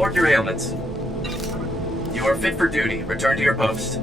Report your ailments. You are fit for duty. Return to your post.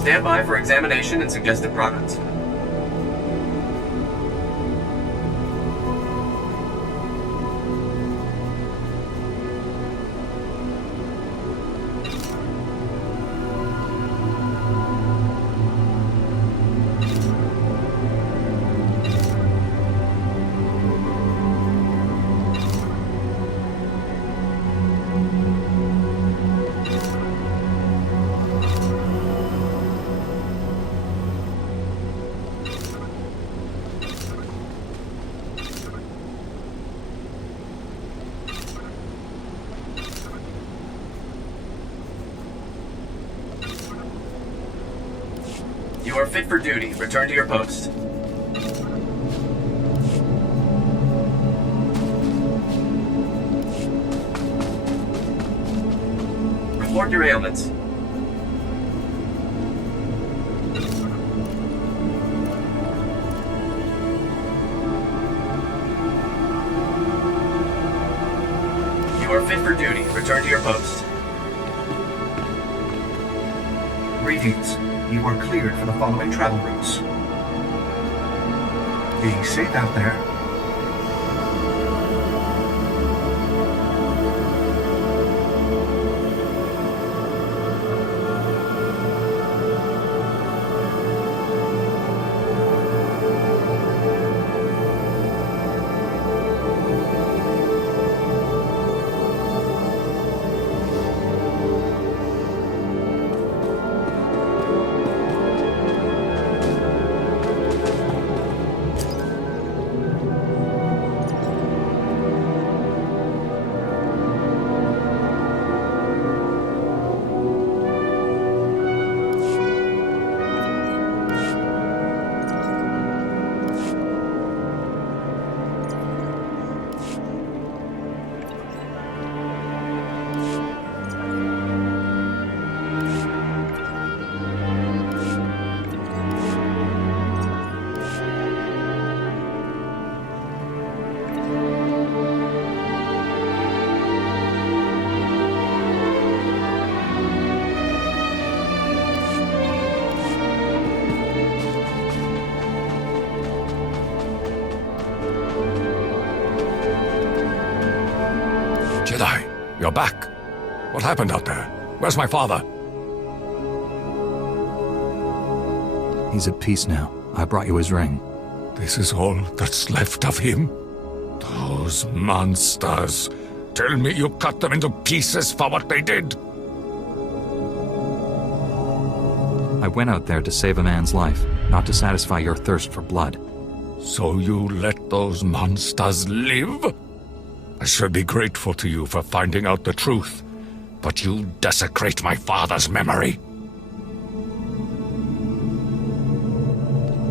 Stand by for examination and suggested products. You are fit for duty. Return to your post. Report your ailments. You are fit for duty. Return to your post. Greetings. You are cleared for the following travel routes. Be safe out there. Jedi, you're back. What happened out there? Where's my father? He's at peace now. I brought you his ring. This is all that's left of him? Those monsters. Tell me you cut them into pieces for what they did. I went out there to save a man's life, not to satisfy your thirst for blood. So you let those monsters live? I should be grateful to you for finding out the truth, but you desecrate my father's memory.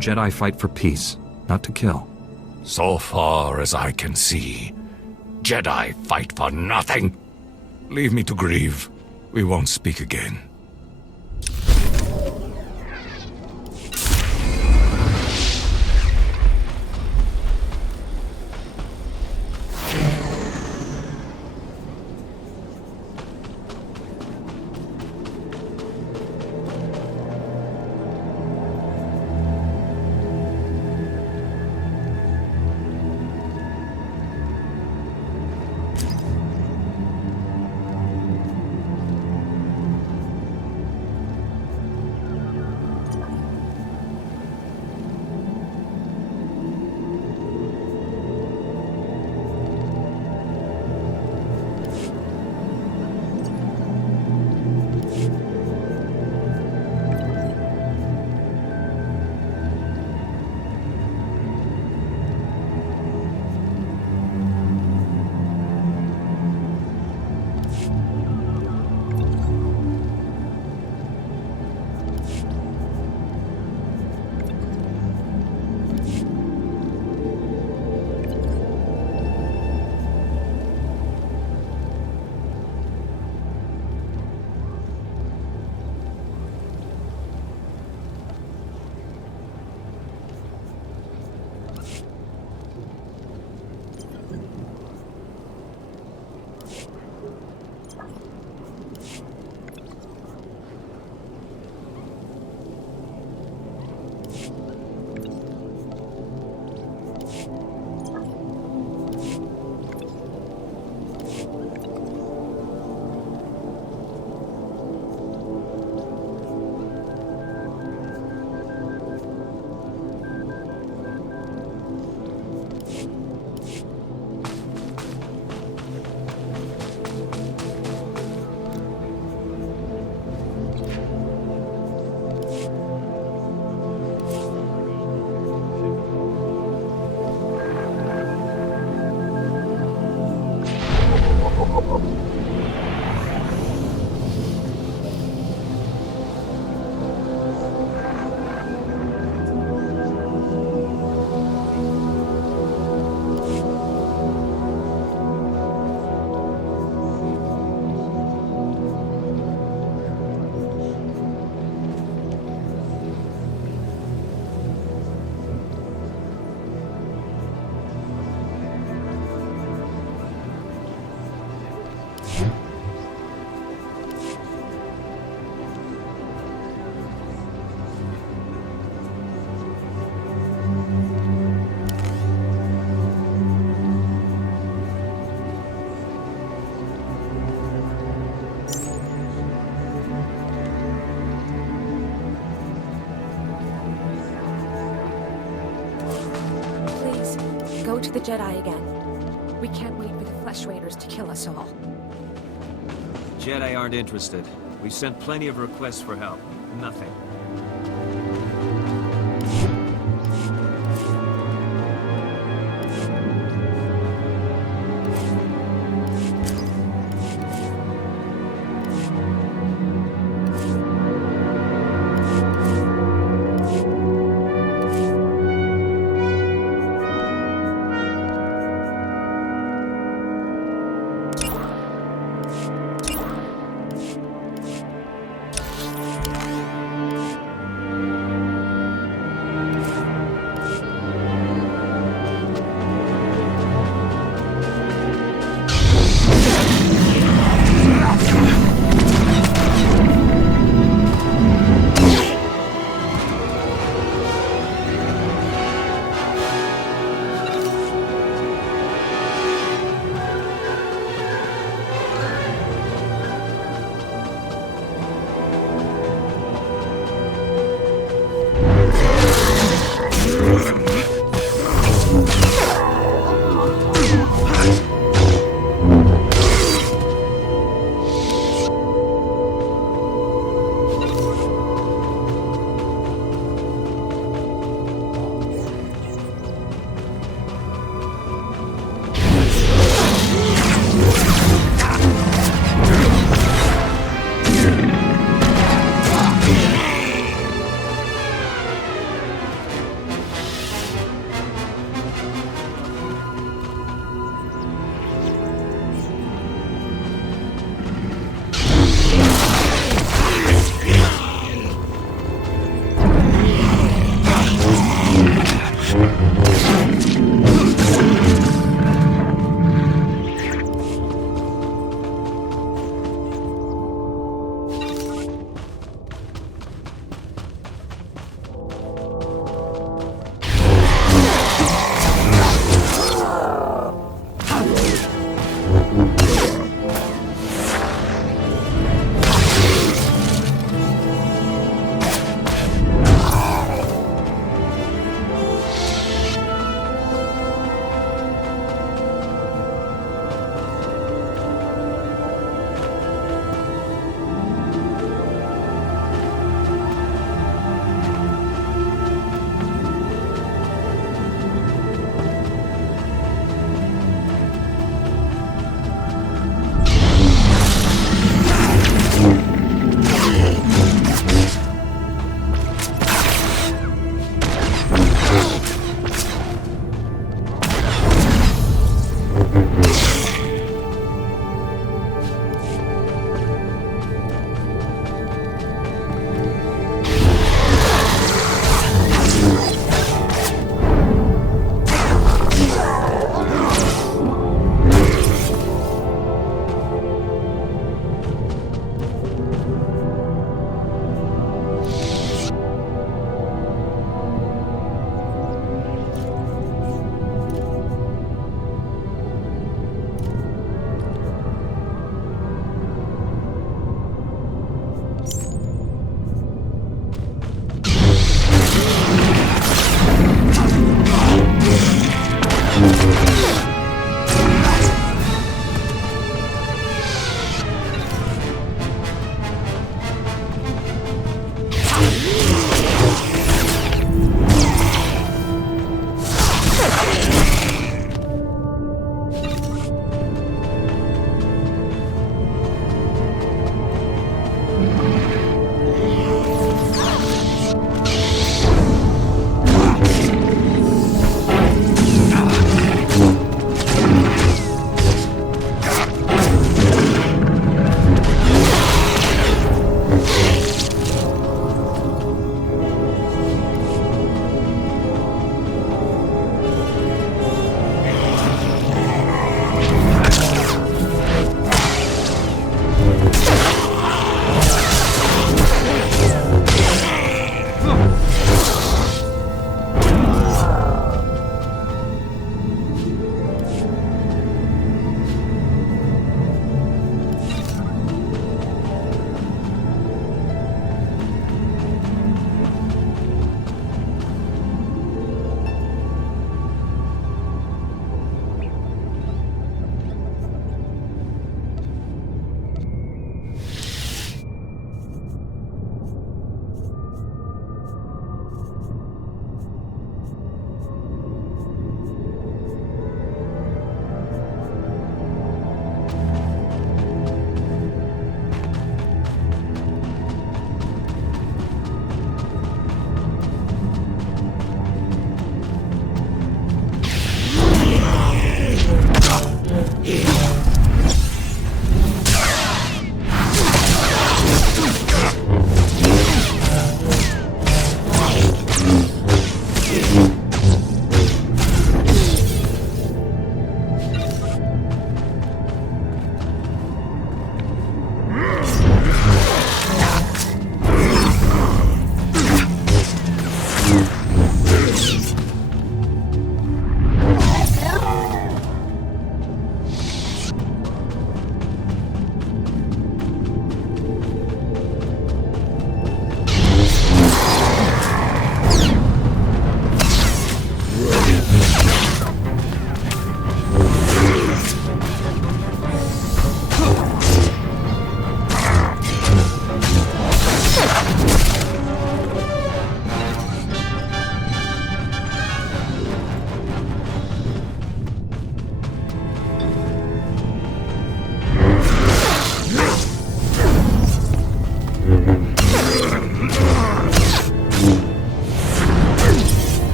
Jedi fight for peace, not to kill. So far as I can see, Jedi fight for nothing. Leave me to grieve. We won't speak again. go to the Jedi again. We can't wait for the Flesh Raiders to kill us all. Jedi aren't interested. We've sent plenty of requests for help. Nothing.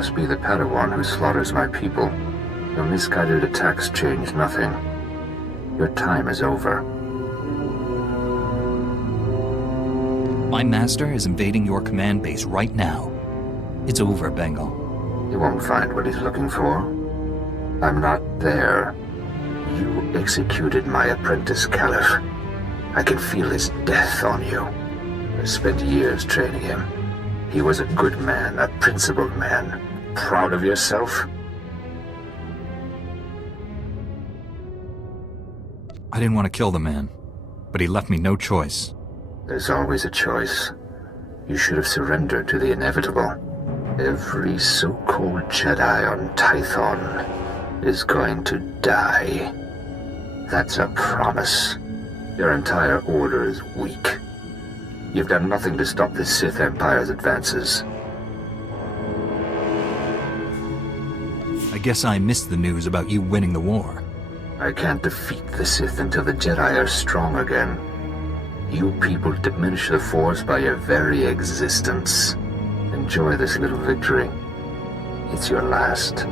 must be the Padawan who slaughters my people. Your misguided attacks change nothing. Your time is over. My master is invading your command base right now. It's over, Bengal. He won't find what he's looking for. I'm not there. You executed my apprentice, Caliph. I can feel his death on you. I spent years training him. He was a good man, a principled man. Proud of yourself? I didn't want to kill the man, but he left me no choice. There's always a choice. You should have surrendered to the inevitable. Every so-called Jedi on Tython is going to die. That's a promise. Your entire order is weak. You've done nothing to stop the Sith Empire's advances. I guess I missed the news about you winning the war. I can't defeat the Sith until the Jedi are strong again. You people diminish the Force by your very existence. Enjoy this little victory. It's your last.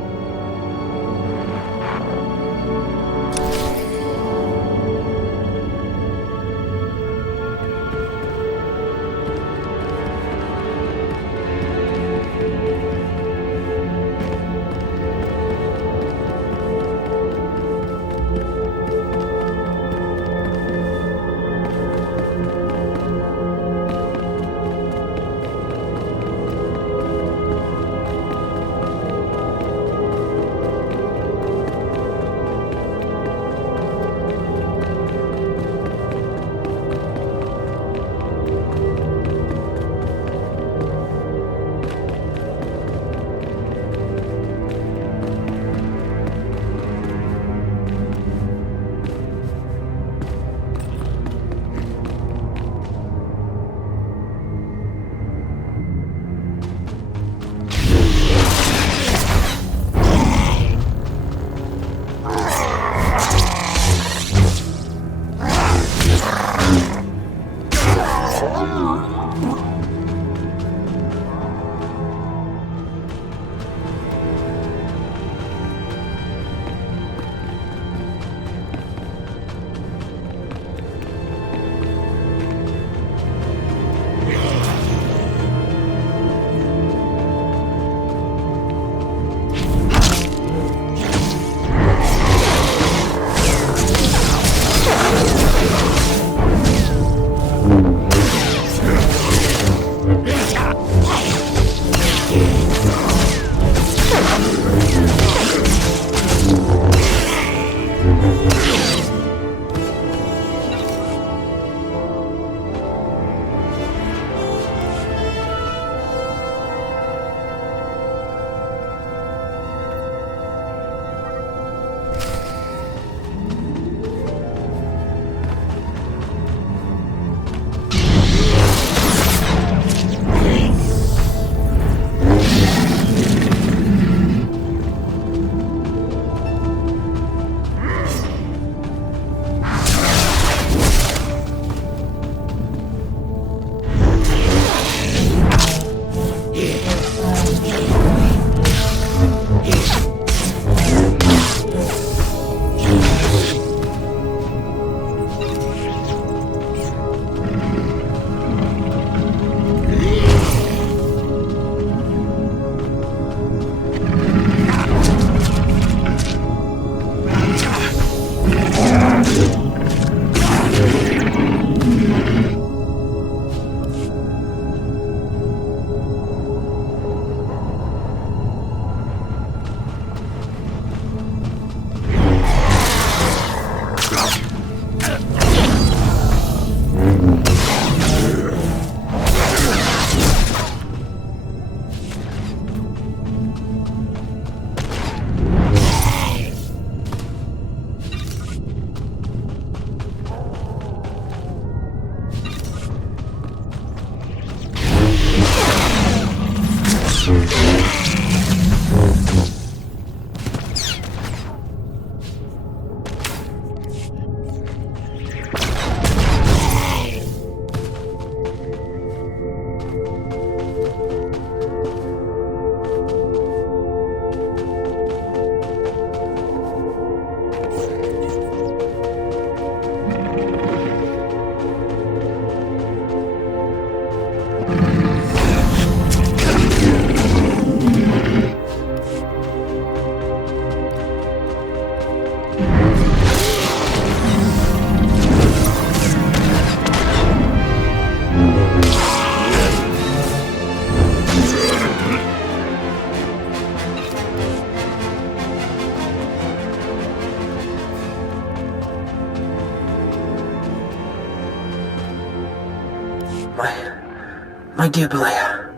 My dear Belaya,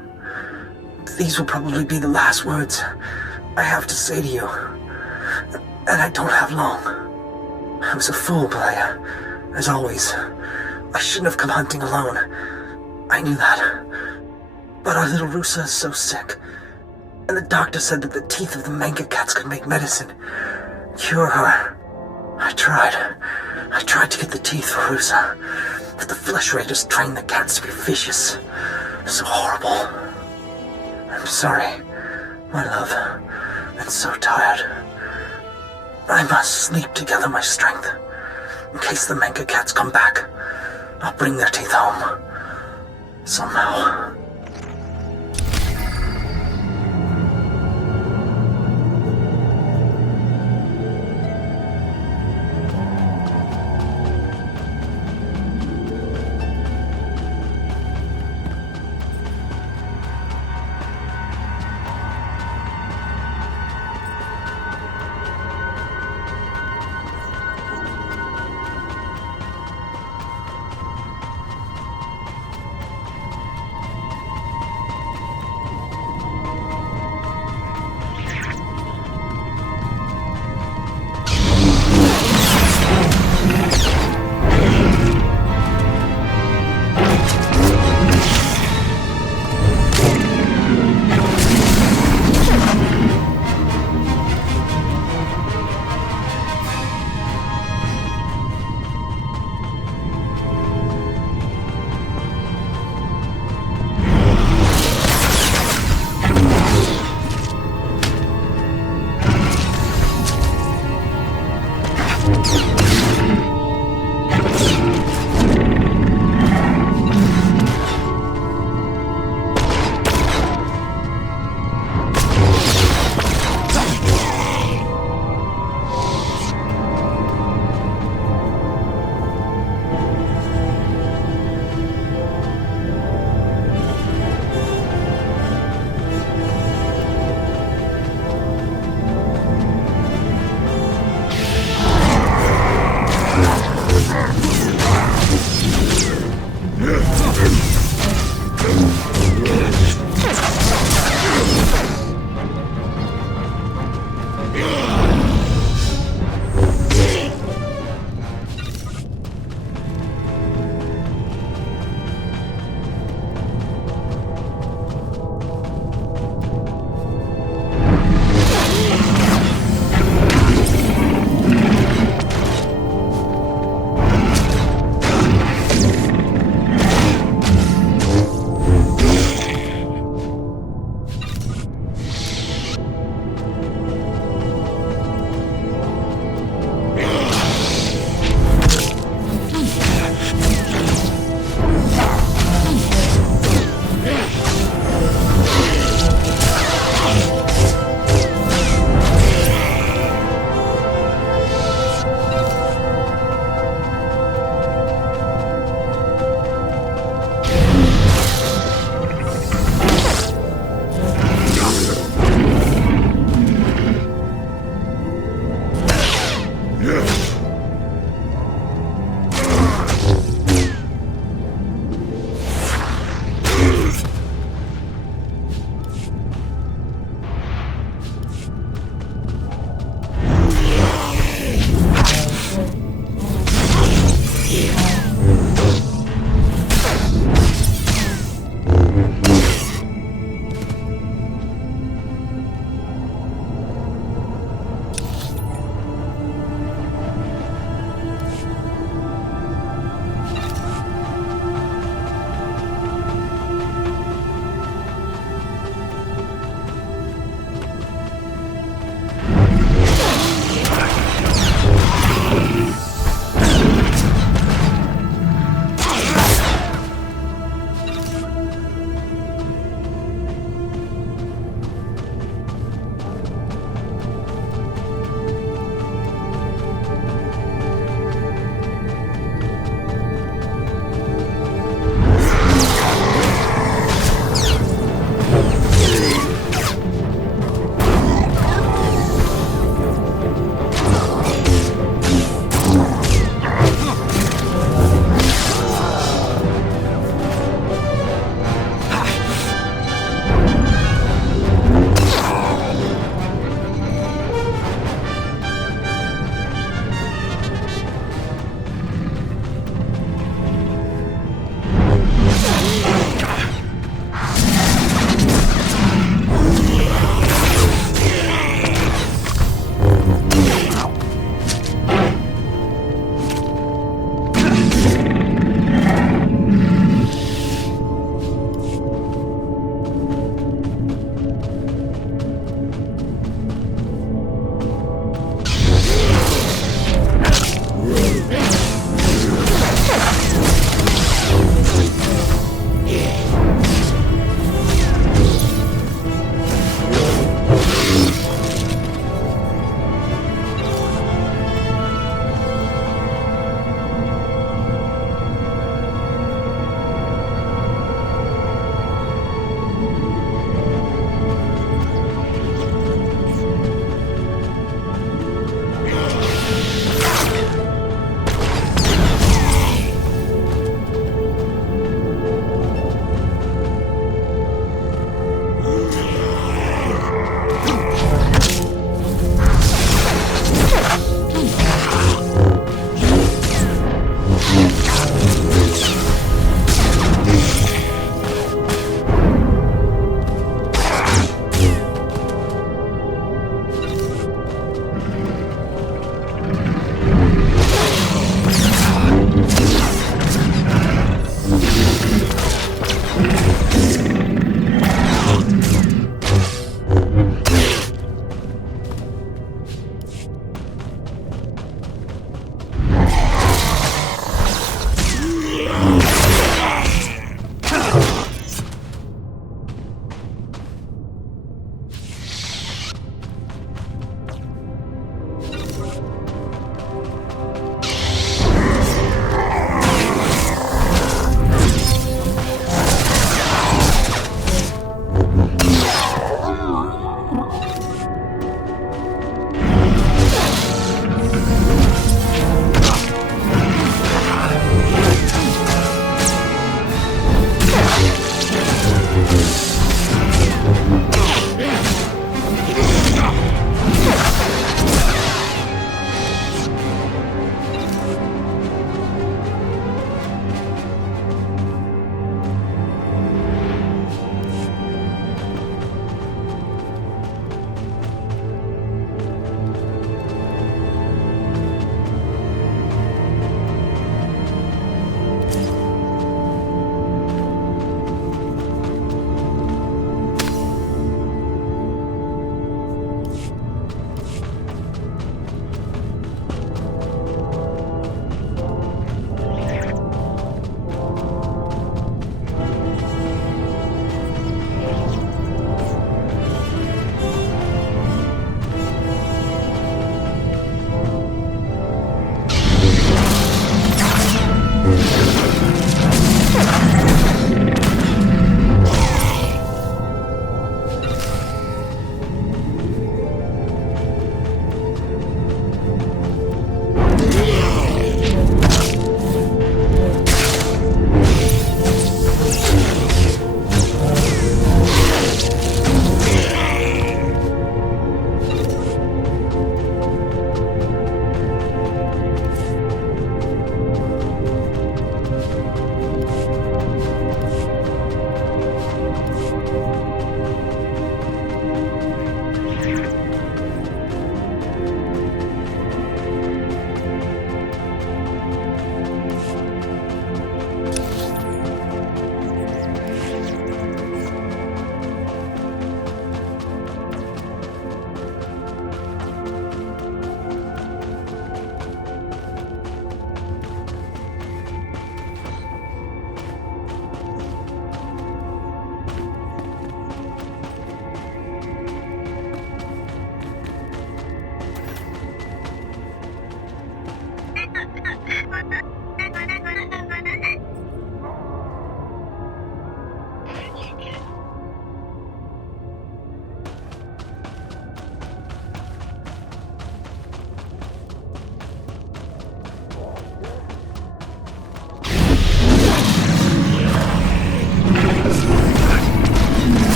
these will probably be the last words I have to say to you. And I don't have long. I was a fool, Belaya. As always. I shouldn't have come hunting alone. I knew that. But our little Rusa is so sick. And the doctor said that the teeth of the manga cats could make medicine. Cure her. I tried to get the teeth for Rusa. But the flesh raiders trained the cats to be vicious. So horrible. I'm sorry, my love. I'm so tired. I must sleep to gather my strength. In case the manga cats come back, I'll bring their teeth home. Somehow.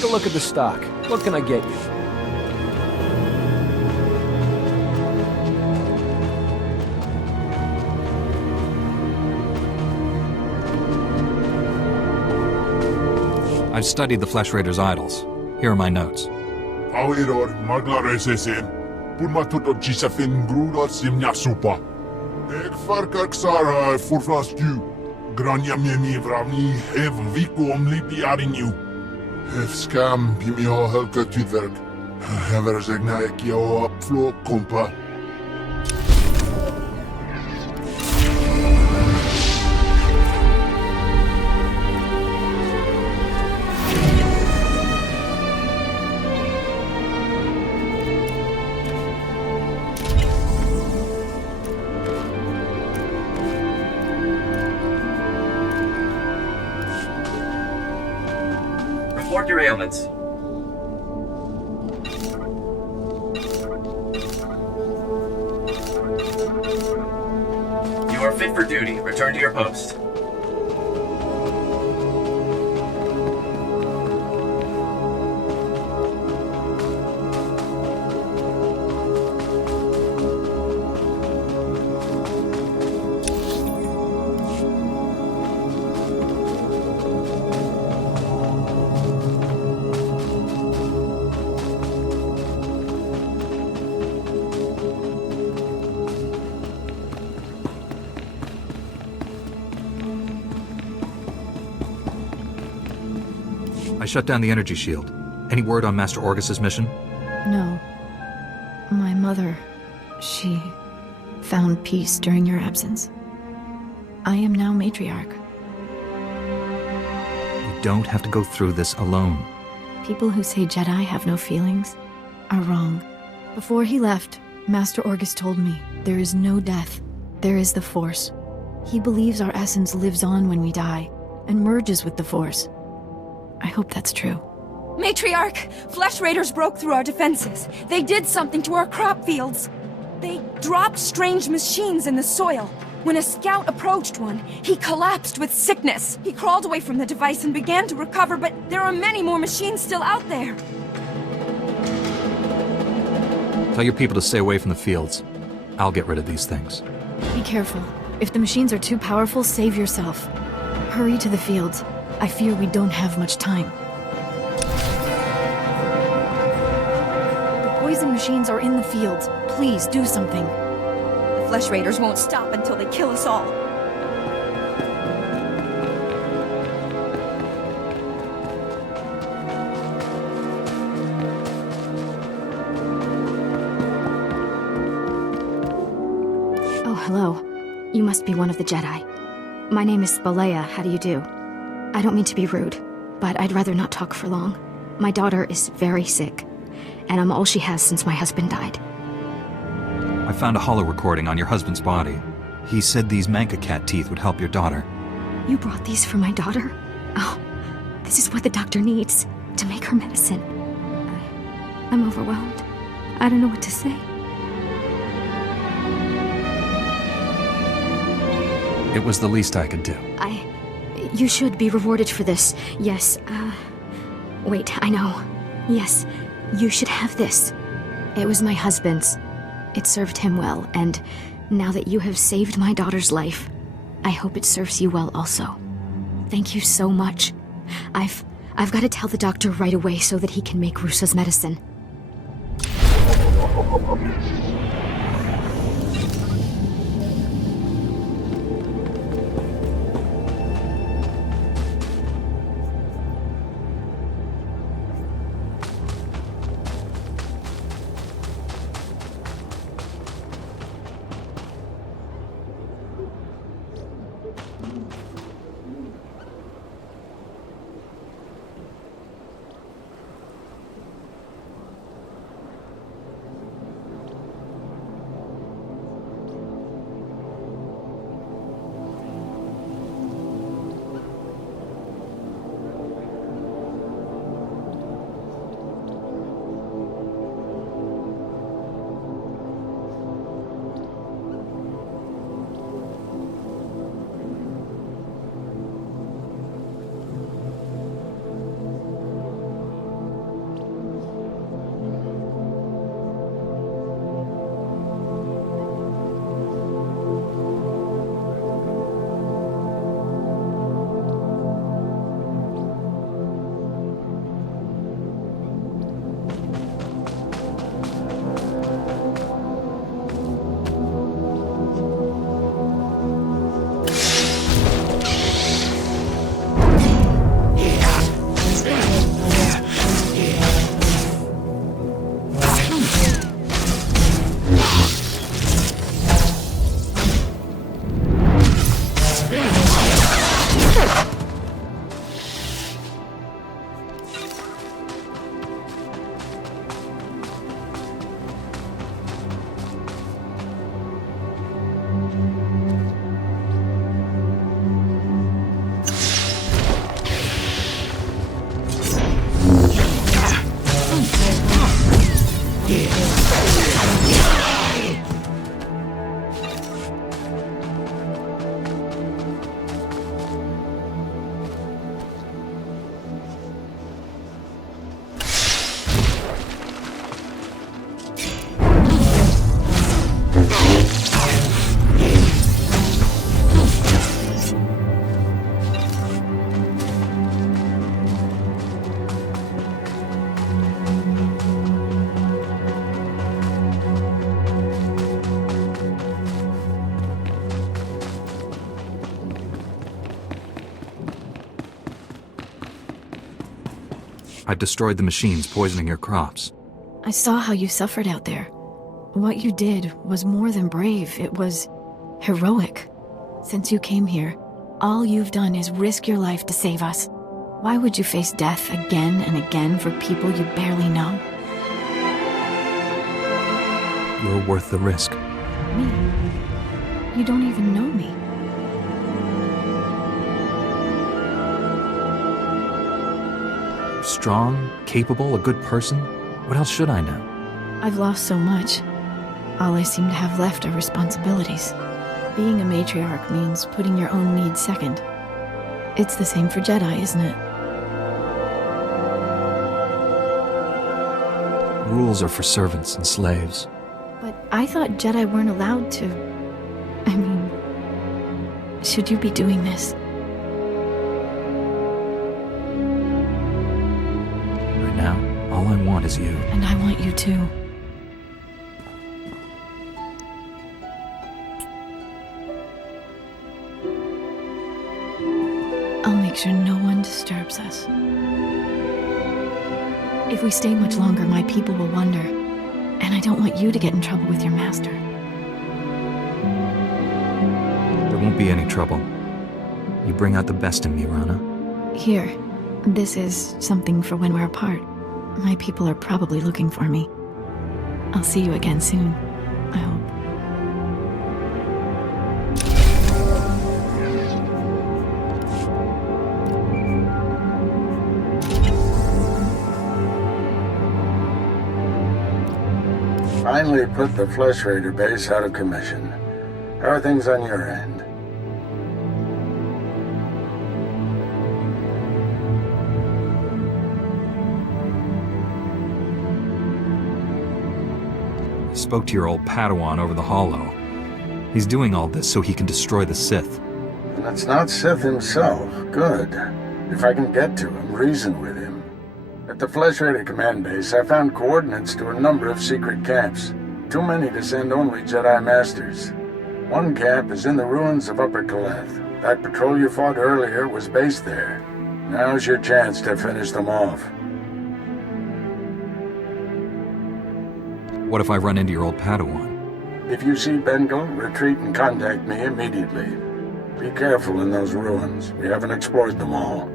Take a look at the stock. What can I get you? I've studied the Flesh Raiders' idols. Here are my notes. Aoiror maglaresesen. Pun matuto cisafin grudor simnya supa. Ek farkar ksara furflasku. Grania miemi vravni hev vikom lipi ariniu. Hev skam bimio helka tudverk. Hever zegna ek jo flo kompa. Report your ailments. You are fit for duty. Return to your post. I shut down the energy shield. Any word on Master Orgus's mission? No. My mother, she found peace during your absence. I am now matriarch. You don't have to go through this alone. People who say Jedi have no feelings are wrong. Before he left, Master Orgus told me there is no death, there is the Force. He believes our essence lives on when we die and merges with the Force. I hope that's true. Matriarch! Flesh Raiders broke through our defenses. They did something to our crop fields. They dropped strange machines in the soil. When a scout approached one, he collapsed with sickness. He crawled away from the device and began to recover, but there are many more machines still out there. Tell your people to stay away from the fields. I'll get rid of these things. Be careful. If the machines are too powerful, save yourself. Hurry to the fields. I fear we don't have much time. The poison machines are in the fields. Please, do something. The Flesh Raiders won't stop until they kill us all. Oh, hello. You must be one of the Jedi. My name is Spalea. How do you do? I don't mean to be rude, but I'd rather not talk for long. My daughter is very sick, and I'm all she has since my husband died. I found a holo recording on your husband's body. He said these Manka cat teeth would help your daughter. You brought these for my daughter? Oh, this is what the doctor needs to make her medicine. I'm overwhelmed. I don't know what to say. It was the least I could do. You should be rewarded for this. Yes, wait, I know. Yes, you should have this. It was my husband's. It served him well, and now that you have saved my daughter's life, I hope it serves you well also. Thank you so much. I've got to tell the doctor right away so that he can make Rusa's medicine. I've destroyed the machines poisoning your crops. I saw how you suffered out there. What you did was more than brave, it was heroic. Since you came here, all you've done is risk your life to save us. Why would you face death again and again for people you barely know? You're worth the risk. Me? You don't even know me. Strong, capable, a good person? What else should I know? I've lost so much. All I seem to have left are responsibilities. Being a matriarch means putting your own needs second. It's the same for Jedi, isn't it? Rules are for servants and slaves. But I thought Jedi weren't allowed to... I mean... Should you be doing this? Right now, all I want is you. And I want you too. I'll make sure no one disturbs us. If we stay much longer, my people will wonder. And I don't want you to get in trouble with your master. There won't be any trouble. You bring out the best in me, Rana. Here, this is something for when we're apart. My people are probably looking for me. I'll see you again soon, I hope. Finally put the Flesh Raider base out of commission. How are things on your end? I spoke to your old Padawan over the Hollow. He's doing all this so he can destroy the Sith. And it's not Sith himself. Good. If I can get to him, reason with him. At the Flesh Raider command base, I found coordinates to a number of secret camps. Too many to send only Jedi Masters. One camp is in the ruins of Upper Kaleth. That patrol you fought earlier was based there. Now's your chance to finish them off. What if I run into your old Padawan? If you see Bengal, retreat and contact me immediately. Be careful in those ruins. We haven't explored them all.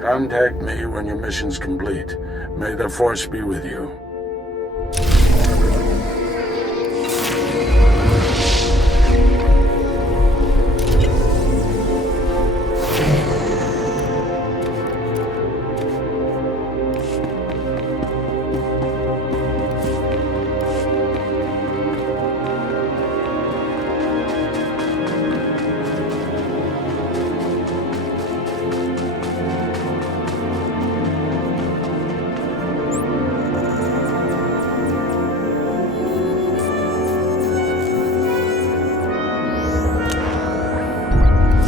Contact me when your mission's complete. May the Force be with you.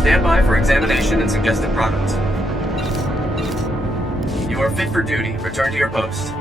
Stand by for examination and suggested products. You are fit for duty. Return to your post.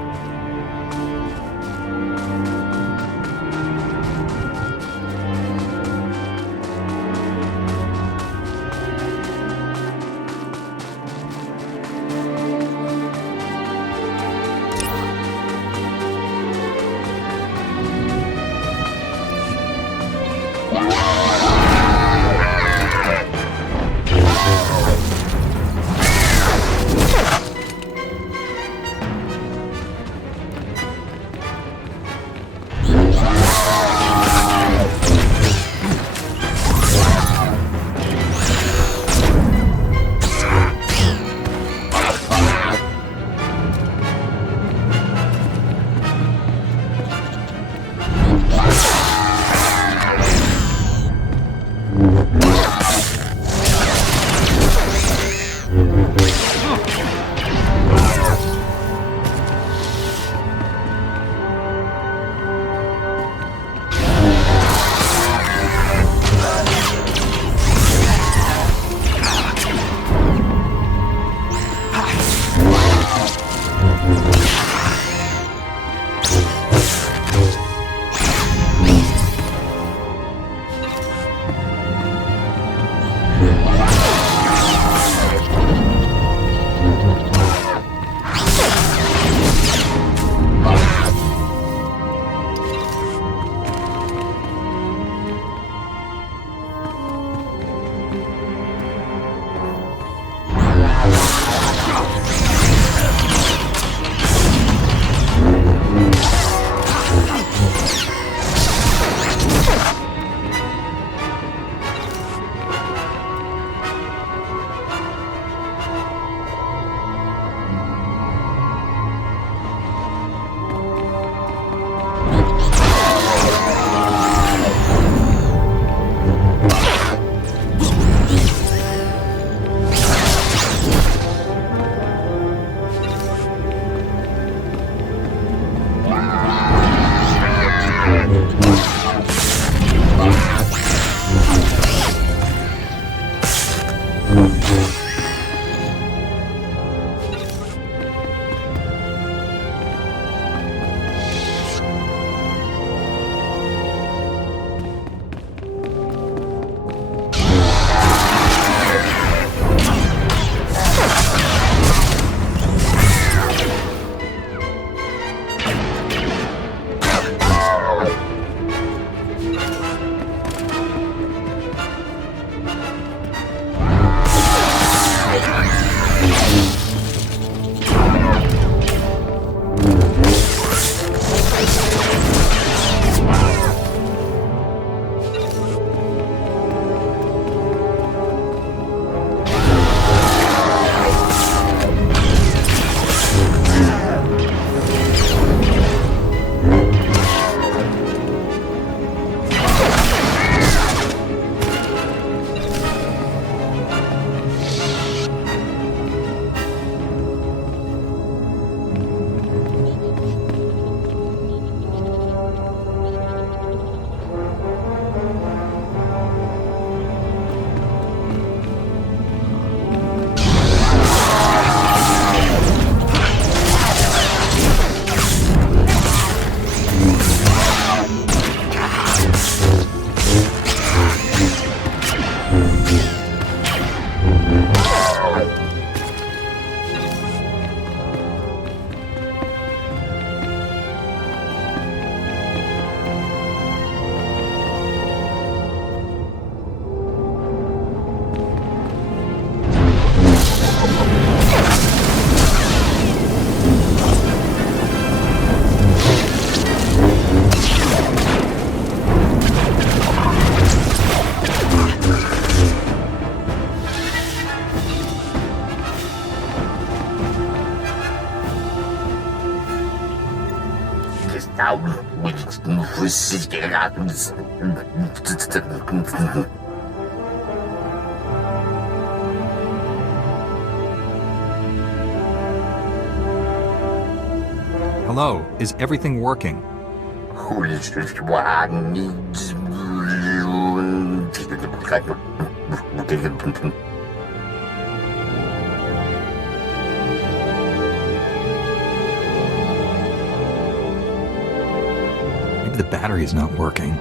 Hello, is everything working? Maybe the battery's not working.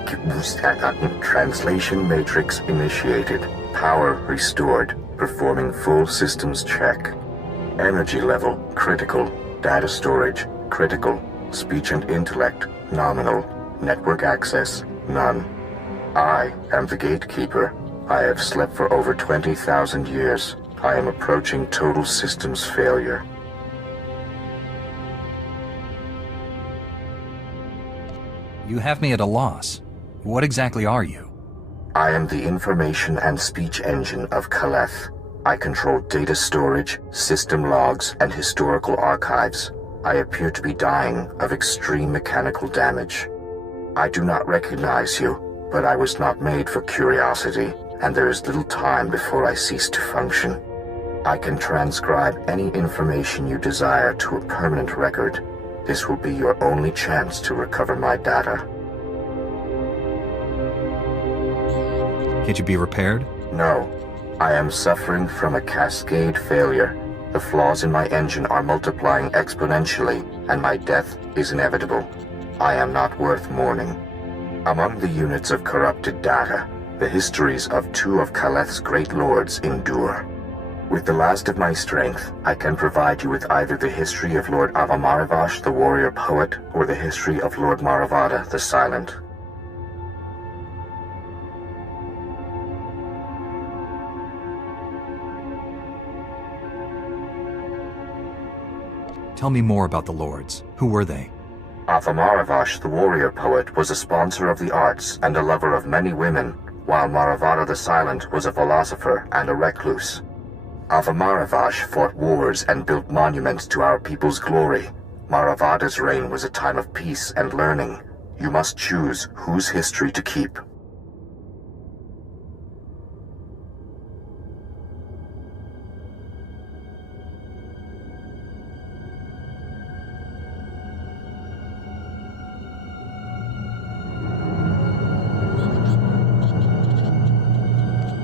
Translation matrix initiated. Power restored. Performing full systems check. Energy level critical. Data storage critical. Speech and intellect nominal. Network access none. I am the gatekeeper. I have slept for over 20,000 years. I am approaching total systems failure. You have me at a loss. What exactly are you? I am the information and speech engine of Kaleth. I control data storage, system logs, and historical archives. I appear to be dying of extreme mechanical damage. I do not recognize you, but I was not made for curiosity, and there is little time before I cease to function. I can transcribe any information you desire to a permanent record. This will be your only chance to recover my data. Can't you be repaired? No. I am suffering from a cascade failure. The flaws in my engine are multiplying exponentially, and my death is inevitable. I am not worth mourning. Among the units of corrupted data, the histories of two of Kaleth's great lords endure. With the last of my strength, I can provide you with either the history of Lord Avamaravash, the warrior poet, or the history of Lord Maravada, the silent. Tell me more about the lords. Who were they? Avamaravash, the warrior poet, was a sponsor of the arts and a lover of many women, while Maravada the Silent was a philosopher and a recluse. Avamaravash fought wars and built monuments to our people's glory. Maravada's reign was a time of peace and learning. You must choose whose history to keep.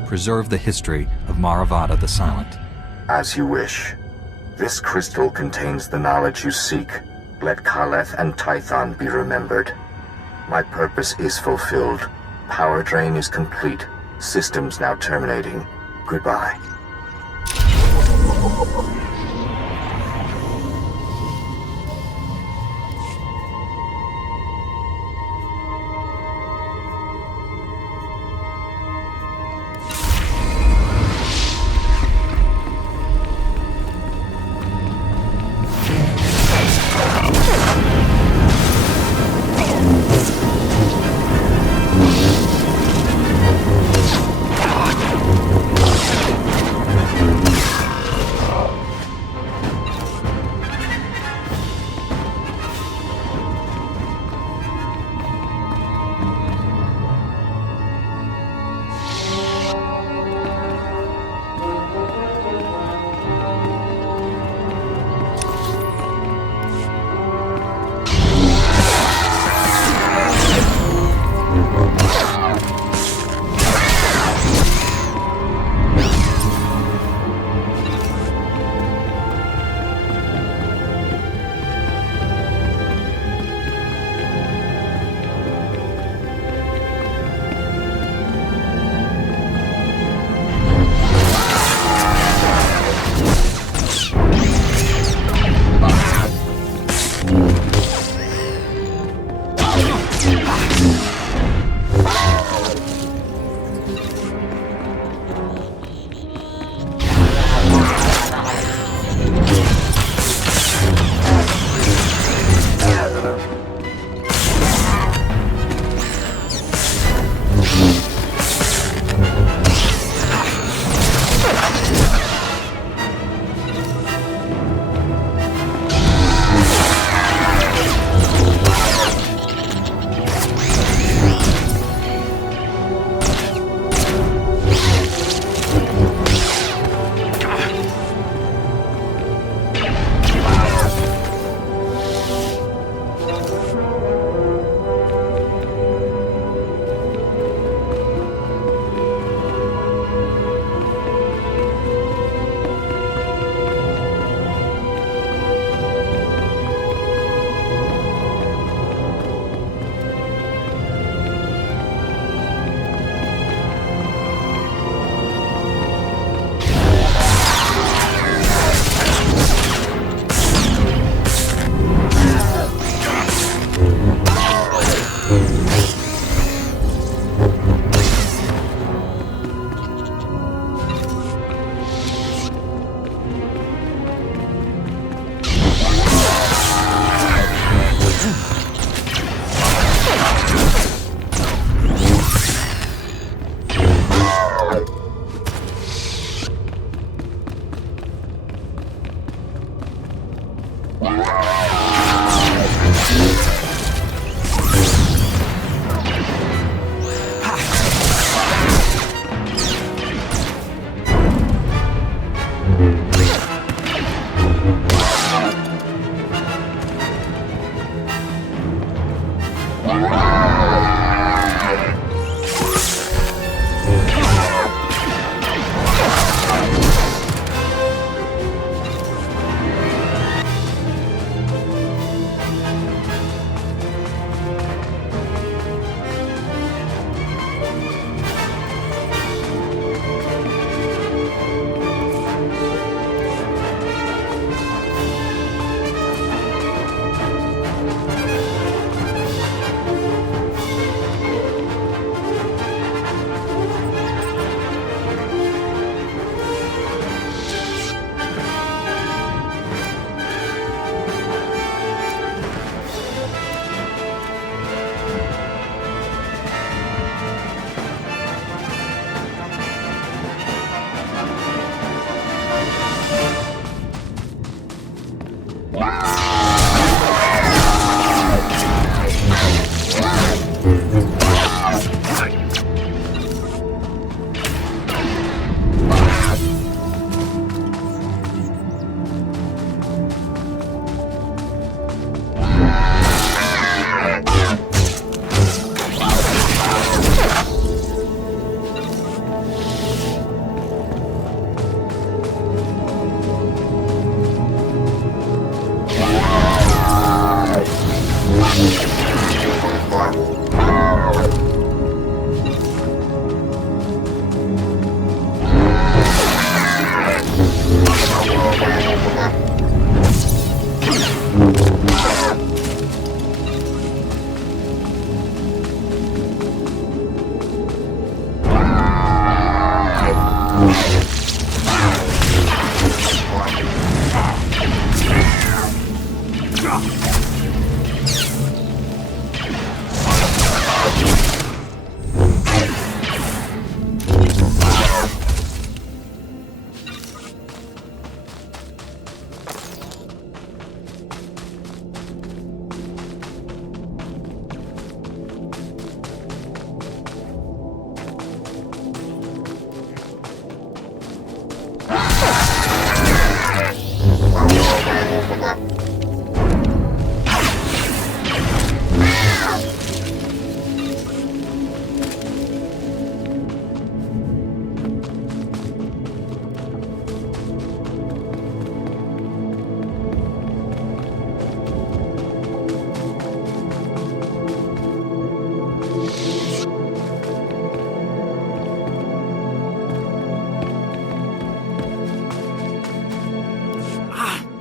Preserve the history of Maravada the Silent. As you wish. This crystal contains the knowledge you seek. Let Kaleth and Tython be remembered. My purpose is fulfilled. Power drain is complete. Systems now terminating. Goodbye.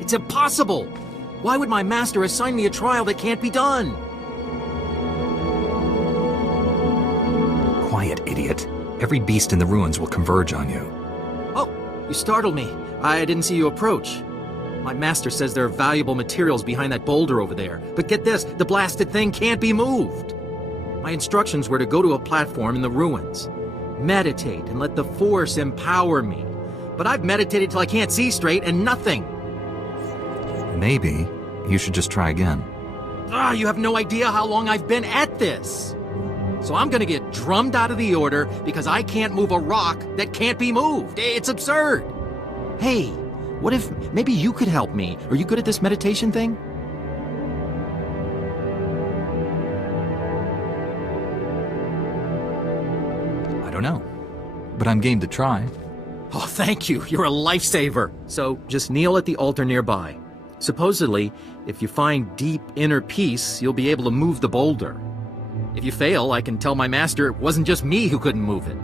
It's impossible! Why would my master assign me a trial that can't be done? Quiet, idiot. Every beast in the ruins will converge on you. Oh, you startled me. I didn't see you approach. My master says there are valuable materials behind that boulder over there. But get this, the blasted thing can't be moved. My instructions were to go to a platform in the ruins. Meditate and let the Force empower me. But I've meditated till I can't see straight and nothing. Maybe you should just try again. You have no idea how long I've been at this. So I'm gonna get drummed out of the order because I can't move a rock that can't be moved. It's absurd. Hey, what if maybe you could help me? Are you good at this meditation thing? I don't know, but I'm game to try. Oh, thank you. You're a lifesaver. So just kneel at the altar nearby. Supposedly, if you find deep inner peace, you'll be able to move the boulder. If you fail, I can tell my master it wasn't just me who couldn't move it.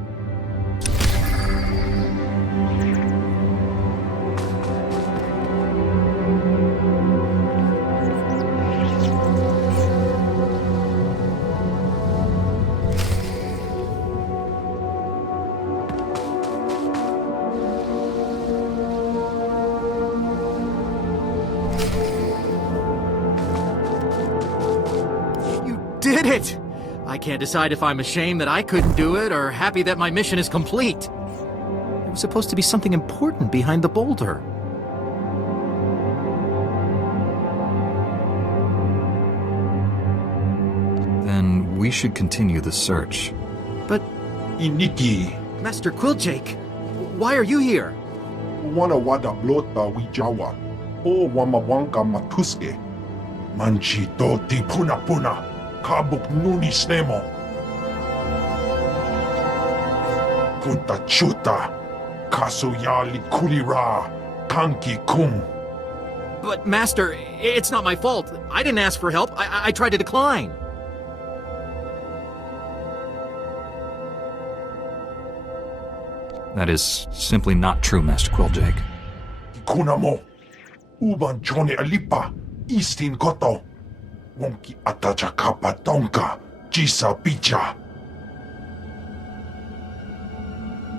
Did it! I can't decide if I'm ashamed that I couldn't do it or happy that my mission is complete. There was supposed to be something important behind the boulder. Then we should continue the search. But... Iniki. Master Quilljake, why are you here? Wana wada blota wijawa. O wamawanka matuske. Manchi doti puna puna. Kabuk nuni snemo. Kunta chuta. Kasuyali kulira. Kanki kum. But, Master, it's not my fault. I didn't ask for help. I tried to decline. That is simply not true, Master Quilljake. Kunamo. Uban chone alipa. Istin koto. Wonki atacha kapa tonka. Jisa picha.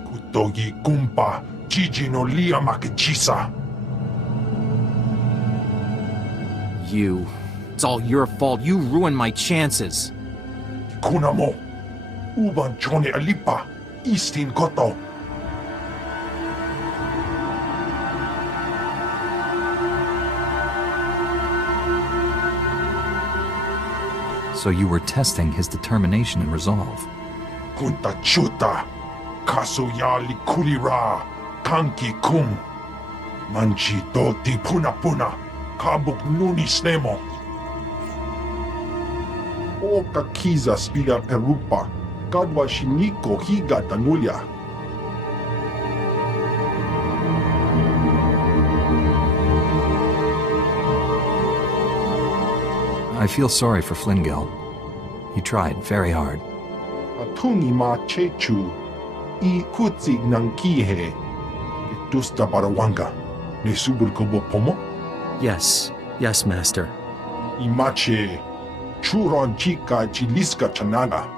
Kutogi kumpa. Jiji no lia makechisa. You. It's all your fault. You ruined my chances. Kunamo. Uban chone alipa. Istin koto. So you were testing his determination and resolve. Kunta chuta. Kasuyali kulira. Kanki kum. Manchi doti puna puna. Kabuk nuni snemo. Oka kiza spiga perupa. Kadwa shiniko higa tanulia. I feel sorry for Flingeld. He tried very hard. Atungi ma chechu. I kutsi nankihe. Dusta barawanga. Ne subur kobo pomo? Yes, Master. Imache. Churon chika chiliska chanaga.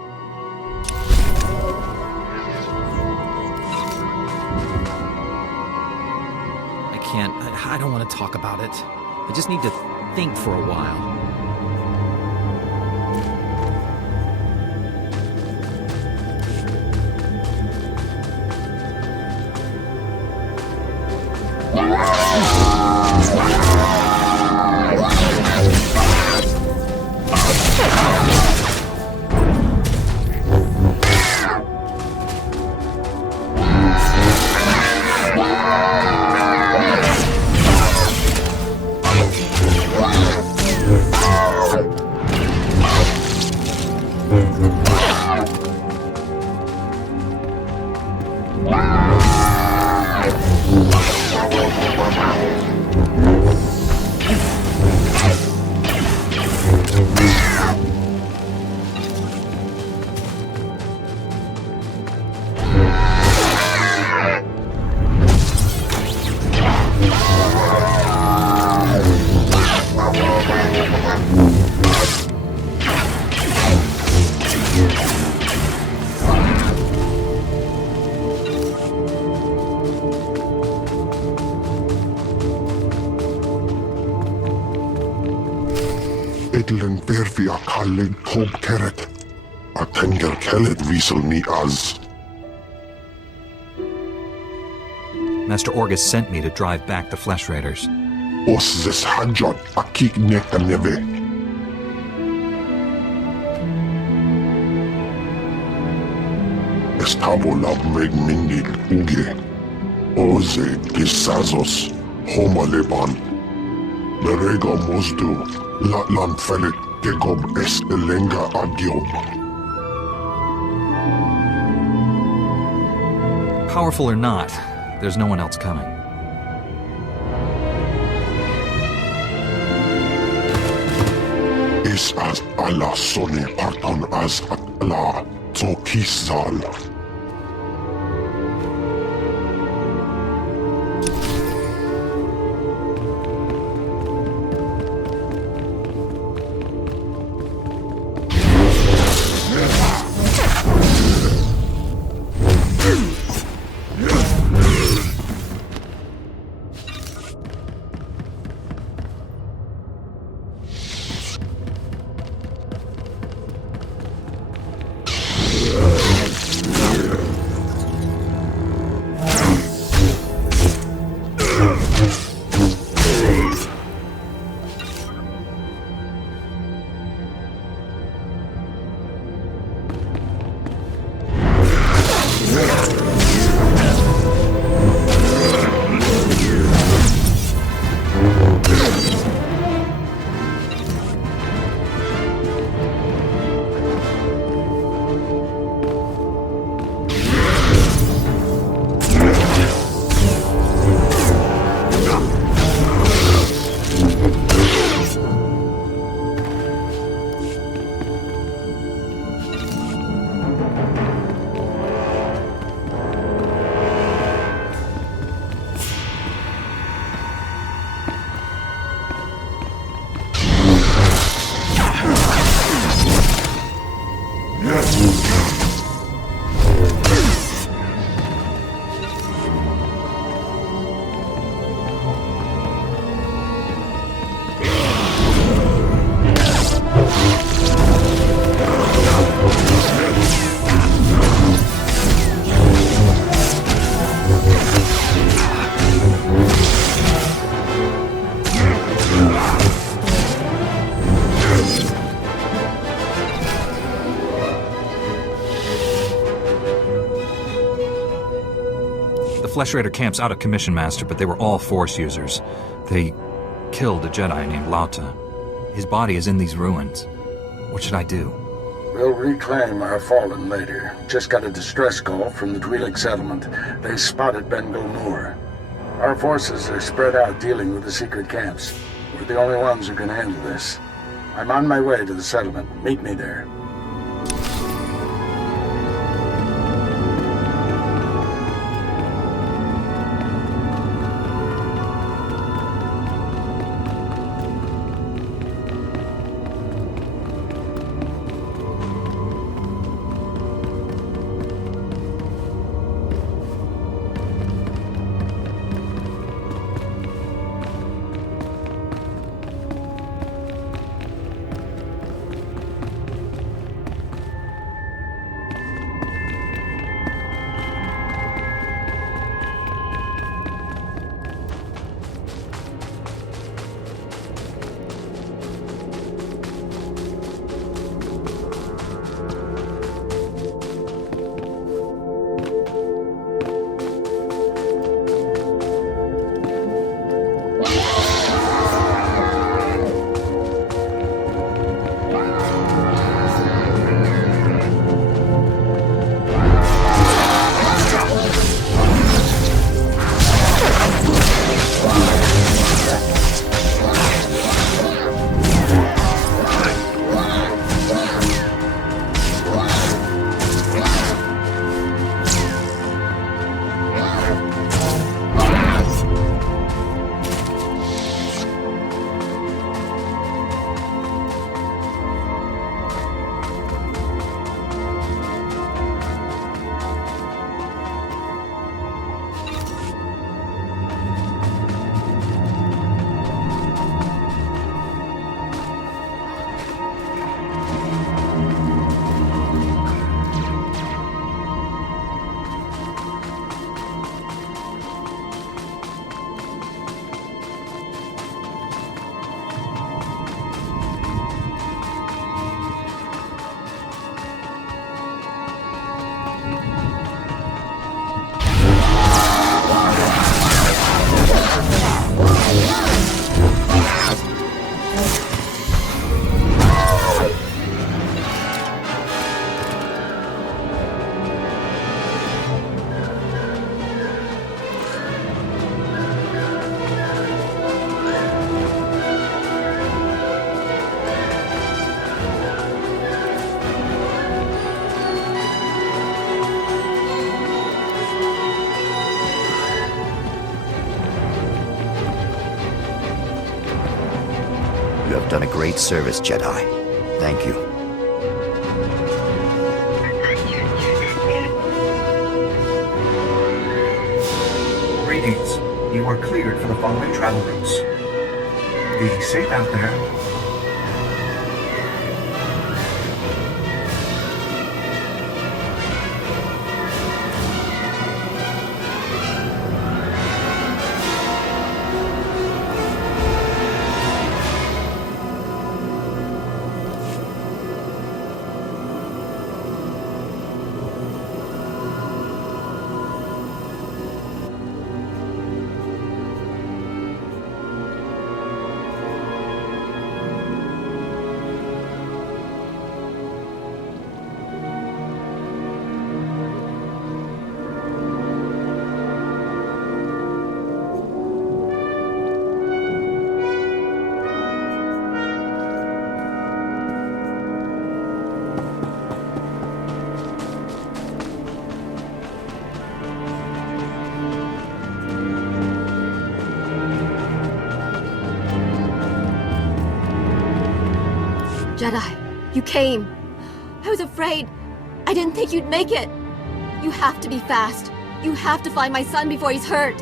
I don't want to talk about it. I just need to think for a while. Edlen Bervia Kallen Tob Keret. Atenger Kellet Wiesel ni Az. Master Orgus sent me to drive back the Flesh Raiders. Os zes Hadjot Akik Neka Neve. Estabo Lab Meg Mingil Uge. Oze Gisazos. Homa Leban. Merega Mosdu. Latlan Felet Gegob Estelenga Agiob. Powerful or not, there's no one else coming. Is as Allah Sone Parton as Allah Zokisal. Flesh Raider camp's out of commission, Master, but they were all Force users. They killed a Jedi named Lauta. His body is in these ruins. What should I do? We'll reclaim our fallen later. Just got a distress call from the Twi'lek settlement. They spotted Ben Gulnur. Our forces are spread out dealing with the secret camps. We're the only ones who can handle this. I'm on my way to the settlement. Meet me there. You have done a great service, Jedi. Thank you. Greetings. You are cleared for the following travel routes. Be safe out there. Jedi, you came. I was afraid. I didn't think you'd make it. You have to be fast. You have to find my son before he's hurt.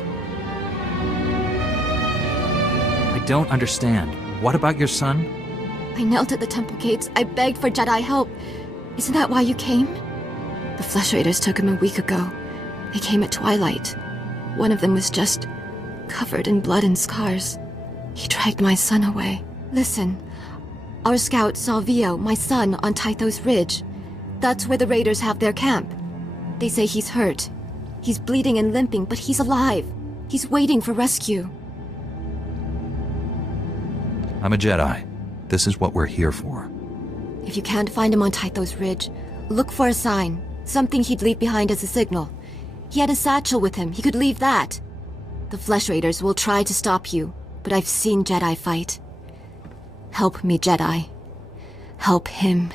I don't understand. What about your son? I knelt at the temple gates. I begged for Jedi help. Isn't that why you came? The Flesh Raiders took him a week ago. They came at twilight. One of them was just covered in blood and scars. He dragged my son away. Listen, our scout saw Vio, my son, on Tythos Ridge. That's where the Raiders have their camp. They say he's hurt. He's bleeding and limping, but he's alive. He's waiting for rescue. I'm a Jedi. This is what we're here for. If you can't find him on Tythos Ridge, look for a sign. Something he'd leave behind as a signal. He had a satchel with him. He could leave that. The Flesh Raiders will try to stop you, but I've seen Jedi fight. Help me, Jedi. Help him.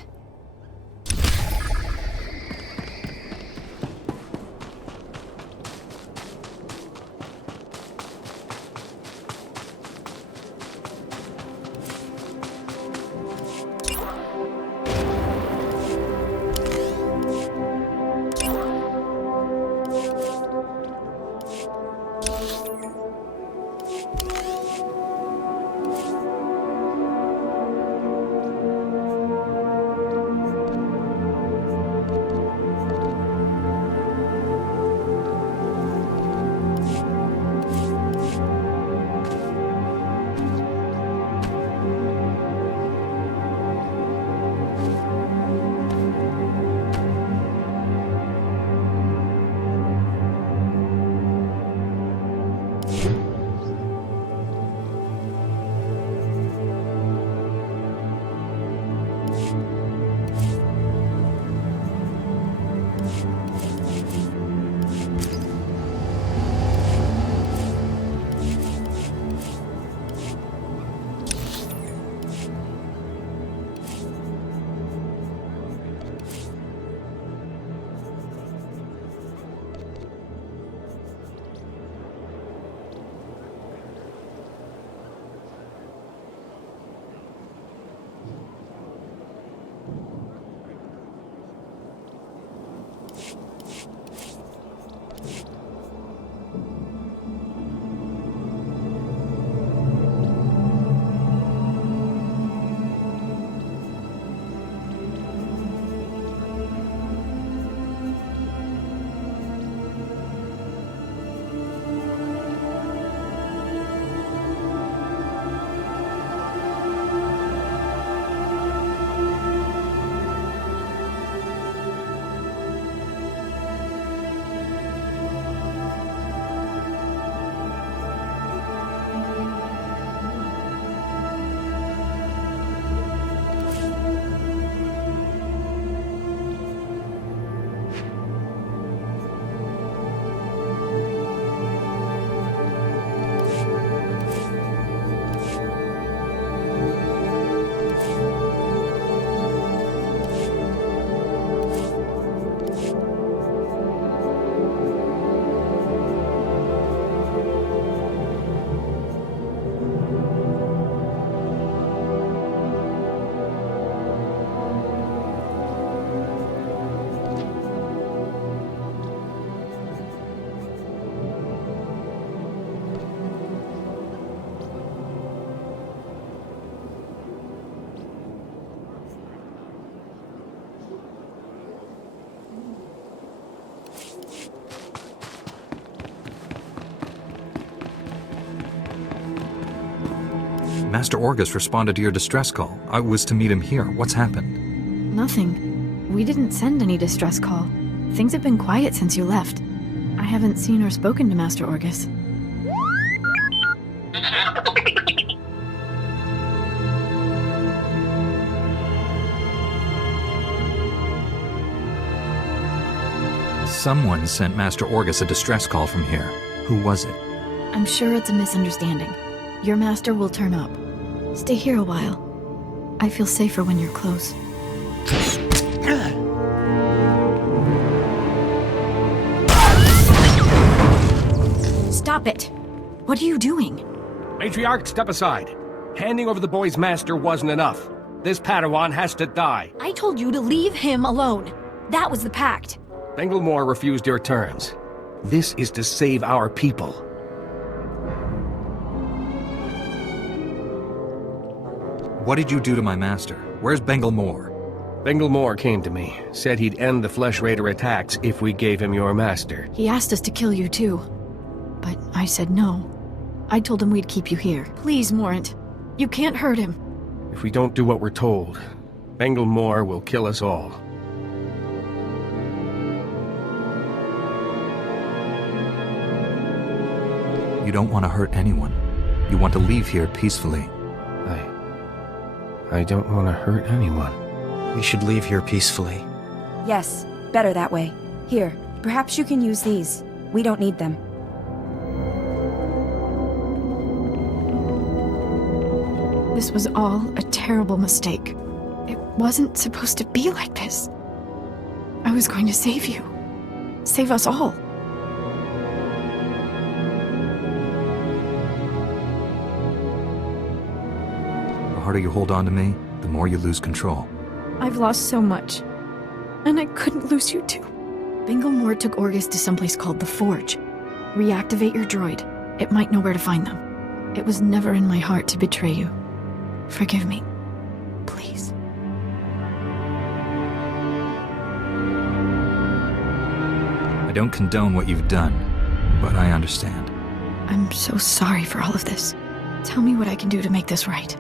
Master Orgus responded to your distress call. I was to meet him here. What's happened? Nothing. We didn't send any distress call. Things have been quiet since you left. I haven't seen or spoken to Master Orgus. Someone sent Master Orgus a distress call from here. Who was it? I'm sure it's a misunderstanding. Your master will turn up. Stay here a while. I feel safer when you're close. Stop it! What are you doing? Matriarch, step aside. Handing over the boy's master wasn't enough. This Padawan has to die. I told you to leave him alone. That was the pact. Bengilmore refused your terms. This is to save our people. What did you do to my master? Where's Bengilmore? Bengilmore came to me, said he'd end the Flesh Raider attacks if we gave him your master. He asked us to kill you too. But I said no. I told him we'd keep you here. Please, Morant. You can't hurt him. If we don't do what we're told, Bengilmore will kill us all. You don't want to hurt anyone. You want to leave here peacefully. I don't want to hurt anyone. We should leave here peacefully. Yes, better that way. Here, perhaps you can use these. We don't need them. This was all a terrible mistake. It wasn't supposed to be like this. I was going to save you. Save us all. The harder you hold on to me, the more you lose control. I've lost so much. And I couldn't lose you too. Bengilmore took Orgus to someplace called the Forge. Reactivate your droid. It might know where to find them. It was never in my heart to betray you. Forgive me. Please. I don't condone what you've done, but I understand. I'm so sorry for all of this. Tell me what I can do to make this right.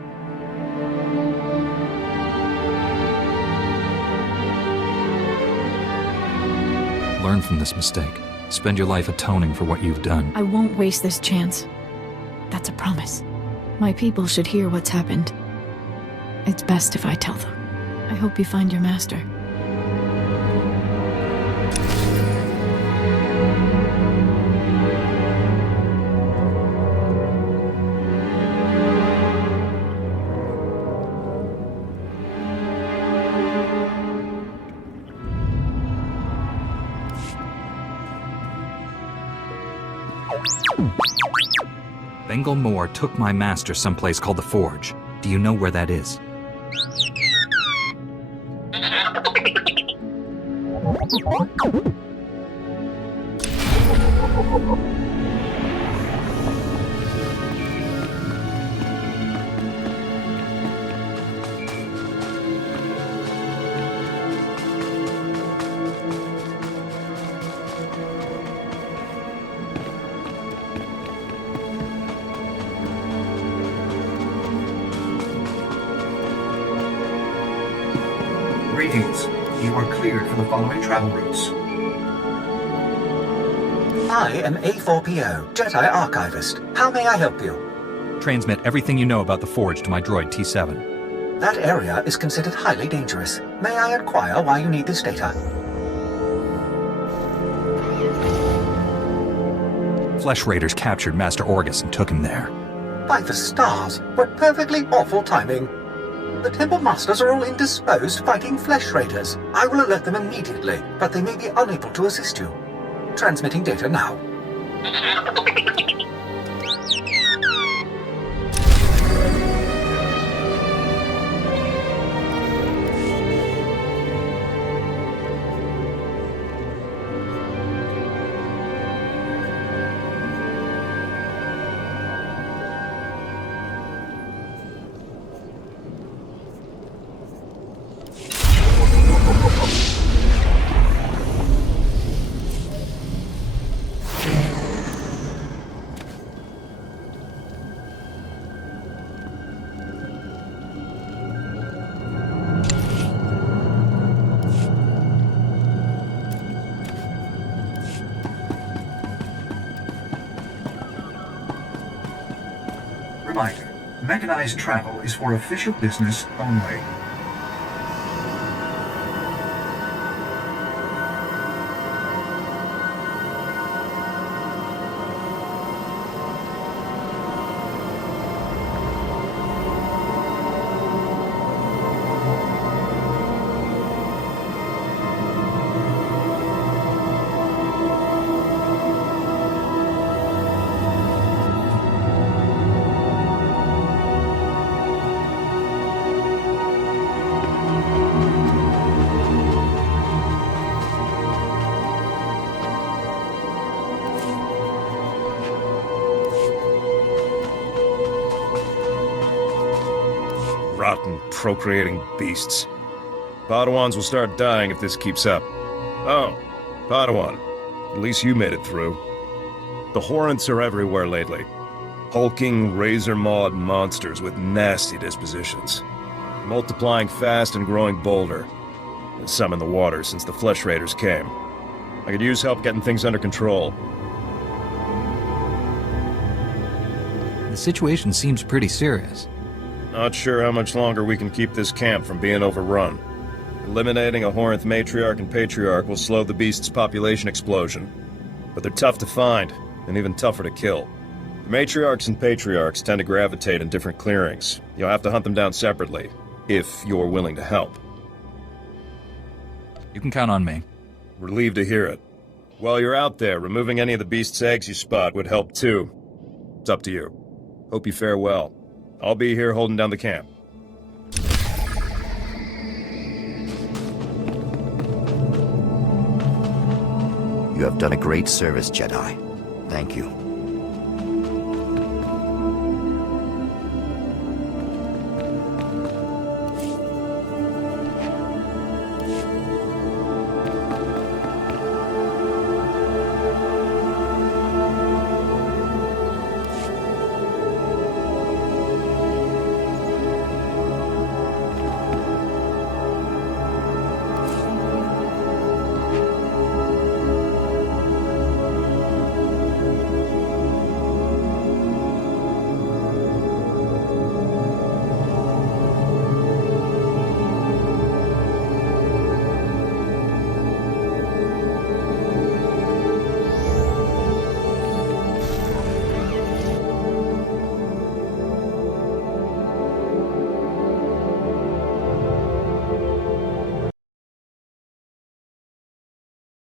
Learn from this mistake. Spend your life atoning for what you've done. I won't waste this chance. That's a promise. My people should hear what's happened. It's best if I tell them. I hope you find your master. Bengilmore took my master someplace called the Forge. Do you know where that is? Greetings. You are cleared for the following travel routes. I am A4PO, Jedi Archivist. How may I help you? Transmit everything you know about the Forge to my droid T7. That area is considered highly dangerous. May I inquire why you need this data? Flesh Raiders captured Master Orgus and took him there. By the stars, what perfectly awful timing. The Temple Masters are all indisposed fighting Flesh Raiders. I will alert them immediately, but they may be unable to assist you. Transmitting data now. Reminder, mechanized travel is for official business only. Rotten, procreating beasts. Padawans will start dying if this keeps up. Oh, Padawan. At least you made it through. The Horrents are everywhere lately. Hulking, razor-mawed monsters with nasty dispositions. Multiplying fast and growing bolder. And some in the water since the Flesh Raiders came. I could use help getting things under control. The situation seems pretty serious. Not sure how much longer we can keep this camp from being overrun. Eliminating a Horinth matriarch and patriarch will slow the beast's population explosion. But they're tough to find, and even tougher to kill. The matriarchs and patriarchs tend to gravitate in different clearings. You'll have to hunt them down separately, if you're willing to help. You can count on me. Relieved to hear it. While you're out there, removing any of the beast's eggs you spot would help too. It's up to you. Hope you fare well. I'll be here holding down the camp. You have done a great service, Jedi. Thank you.